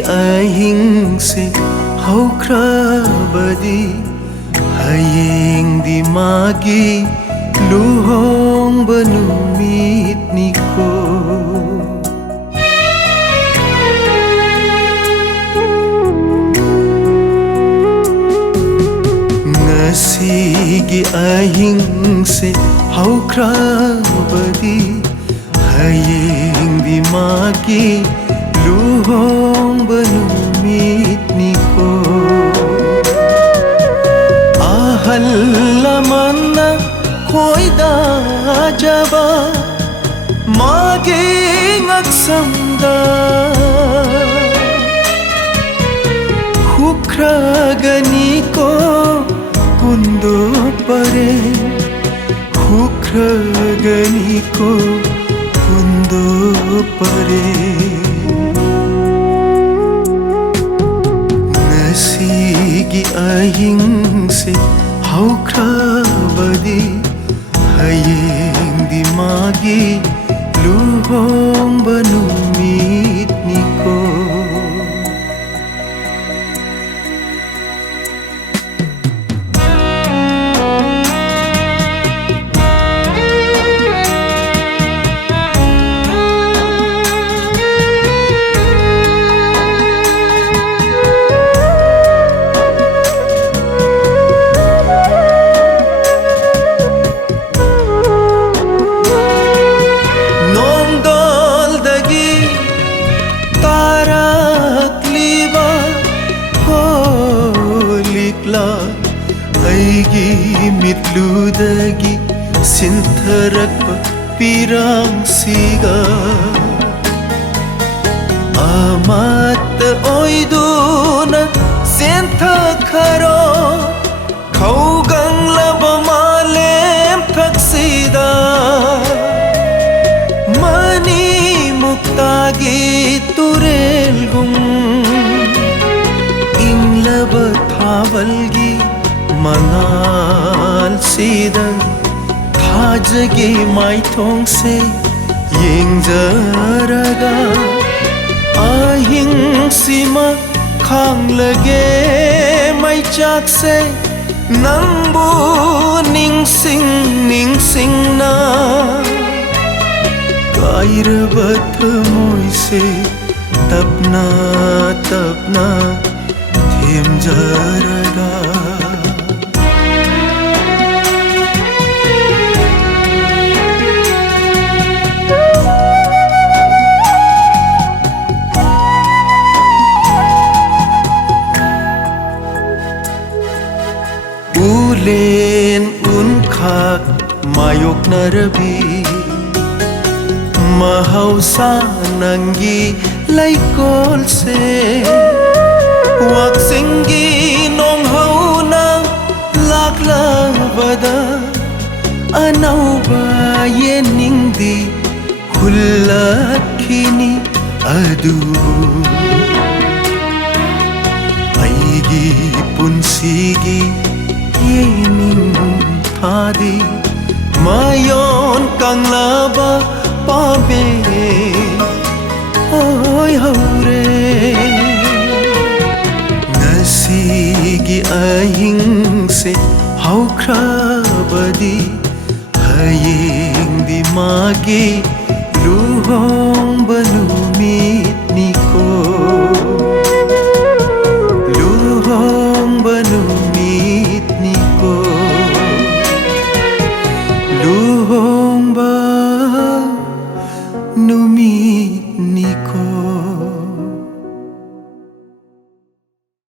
ahingse haukrabadi hayengdi magi luhongba numit niko. Ngasigi ahingse haukrabadi hayengdi magi luhongba numit niko. Ahal laman na khoida jaba maging agsamda hukragani ko kundo pare hukragani ko kundo pare. Nasigi ahingse haukrabadi hayengdi magi luhongba numit niko. Aigi mitludagi sintharakpa pirang siga amat oiduna sentha kharo khaugang laba malem thaksida mani muktagi turelgum inglaba thavalgi manal sida thajage maithong se yengjaraga ahing sima khang lage maichak se nangbu ningsing na kairabat moise tapna themjaraga. Ulen unkhak mayok narabi mahausa nangi laikol se waksingi nong hauna laklabada anauba yeningdi hullakini adu aigi punsigi yening thadi mayon kanglaba pabe oi haure. Nasigi ahingse haukrabadi hayengdi magi luhongba